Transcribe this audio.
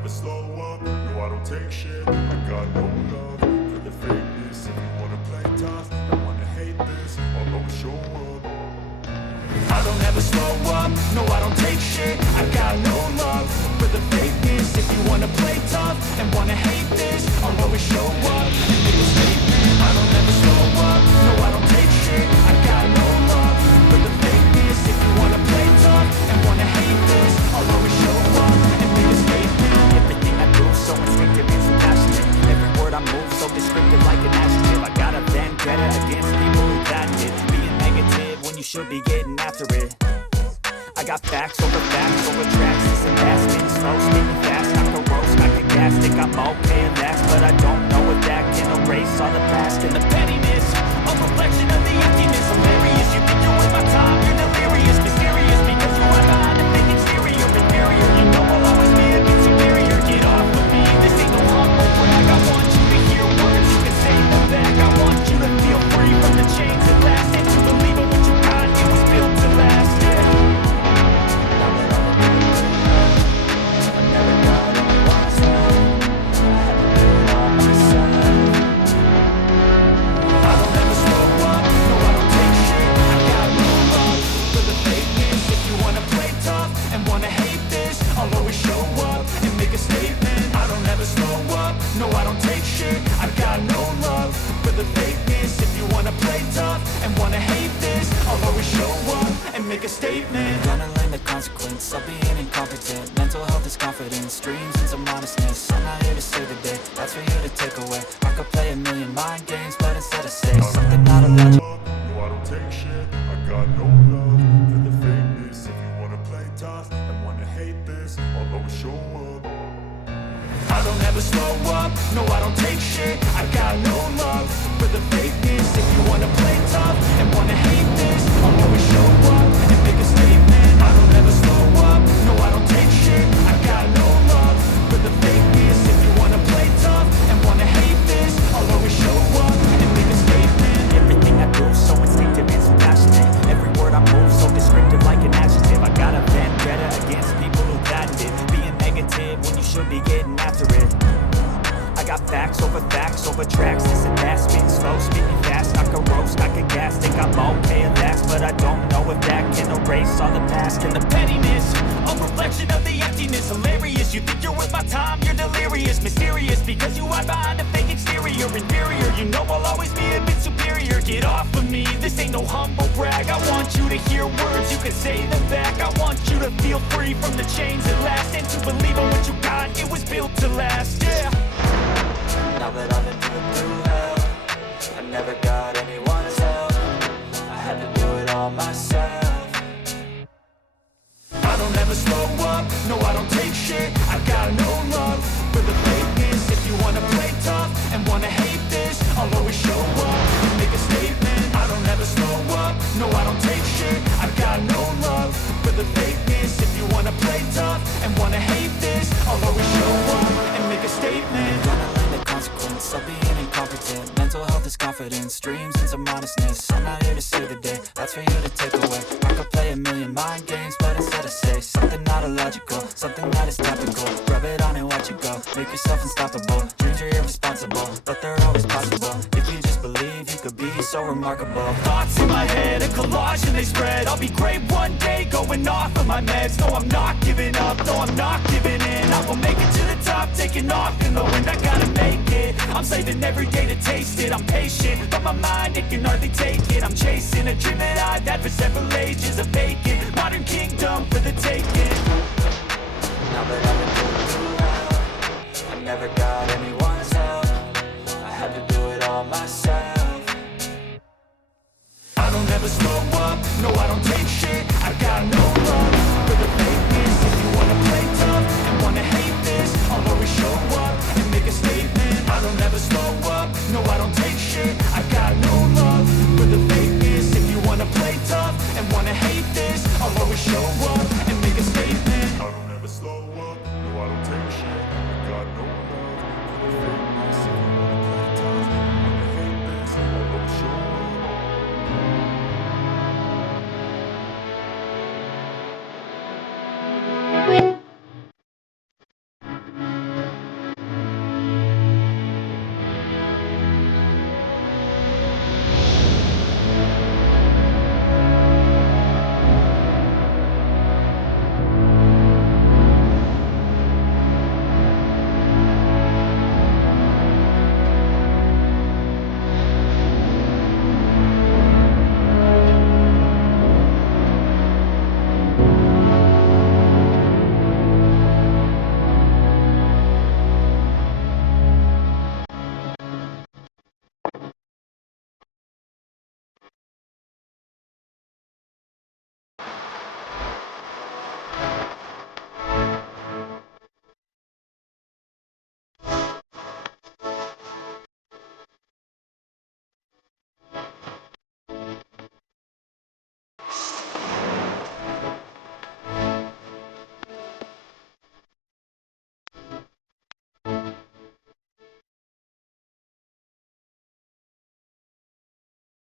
never slow up, no I don't take shit. I got no love for the fakeness. If you wanna play tough and wanna hate this, I'll always show up. I don't ever slow up, no I don't take shit. I got no love for the fakeness. If you wanna play tough and wanna hate this, I'll always show up and make a statement. I don't ever slow up, no I don't take shit. I got no love for the fakeness. If you wanna play tough and wanna hate this, I'll always show up and make a statement. Everything I do so instinctive and so passionate. Every word I move so descriptive like an adjective. I got a vendetta against people who patented being negative when you should be getting after it. I got facts over tracks. This and that, spinning slow, speaking fast. I can roast, I can gas, think I'm okay and that's, but I don't know if that can erase all the past and the pettiness. A reflection of the emptiness. Hilarious, you think you're with my time, you're delirious, mysterious because you are behind the fake exterior. Inferior, you know I'll always be a bit superior. Get off of me, this ain't no humble brag. I want you to hear words, you can say them back. I want you to feel free from the chains that last, and to believe in what you got, it was built to last, yeah. Now that I'm a I never got anyone's help. I had to do it all myself. I don't ever slow up, no I don't take shit. I got no love for the fakeness. If you wanna play tough and wanna hate this, I'll always show up and make a statement. I don't ever slow up, no I don't take shit. I got no love for the fakeness. If you wanna play tough and wanna hate this, I'll always show up and make a statement. Gonna learn the consequence of being incompetent. Mental health is confidence, dreams and some honestness. I'm not here to save the day, that's for you to take away. I could play a million mind games, but instead I say something not illogical. No, I don't take shit. I got no love for the fakeness. If you wanna play tough and wanna hate this, I'll always show up. I don't ever slow up, no I don't take shit. I got no love for the fakeness. If you wanna play tough and wanna hate this, I'll always show up and make a statement. I don't ever slow up, no I don't take shit. I got no love for the fakeness. If you wanna play tough and wanna hate this, I'll always show up and make a statement. Everything I do so instinctive and so passionate. Every word I move so descriptive like an adjective. I got a vendetta against people who patented being negative when you should be getting after it. I got facts over tracks. This and that, spitting slow, speaking fast. I can roast, I can gas, think I'm okay and that's, but I don't know if that can erase all the past and the pettiness. A reflection of the emptiness. Hilarious, you think you're with my time, you're delirious, mysterious because you hide behind a fake exterior. Inferior, you know I'll always be a bit superior. Get off of me, this ain't no humble brag. I want you to hear words, you can say them back. I want you to feel free from the chains that last, and to believe in what you got, it was built to last, yeah. Now that I've been through hell, I never got anyone's help. I had to do it all myself. I don't ever slow up, no I don't take shit. I got no love for the fakeness. If you wanna play tough and wanna hate this, I'll always show up and make a statement. I don't ever slow up, no I don't take shit. I got no love for the fakeness. If you wanna play tough and wanna hate this, I'll always show up and make a statement. Gonna learn the consequence of being incompetent. Mental health is confidence, dreams and some honestness. I'm not here to save the day, that's for you to take away. I could play a million mind games, but instead I say something not illogical, something that is topical. Rub it on and watch it go, make yourself unstoppable. Dreams are irresponsible, but they're always possible. If you just believe, you could be so remarkable. Thoughts in my head, a collage and they spread. I'll be great one day, going off of my meds. No, I'm not giving up, no, I'm not giving in. I will make it to the top, taking off in the wind. I gotta make it, I'm saving every day to taste it. I'm patient, but my mind, it can hardly take it. I'm chasing a dream that I've had for several ages. A vacant, modern kingdom for the taking. Now that I've been through hell, I never got anyone's help. I had to do it all myself. I don't ever slow up, no I don't take shit.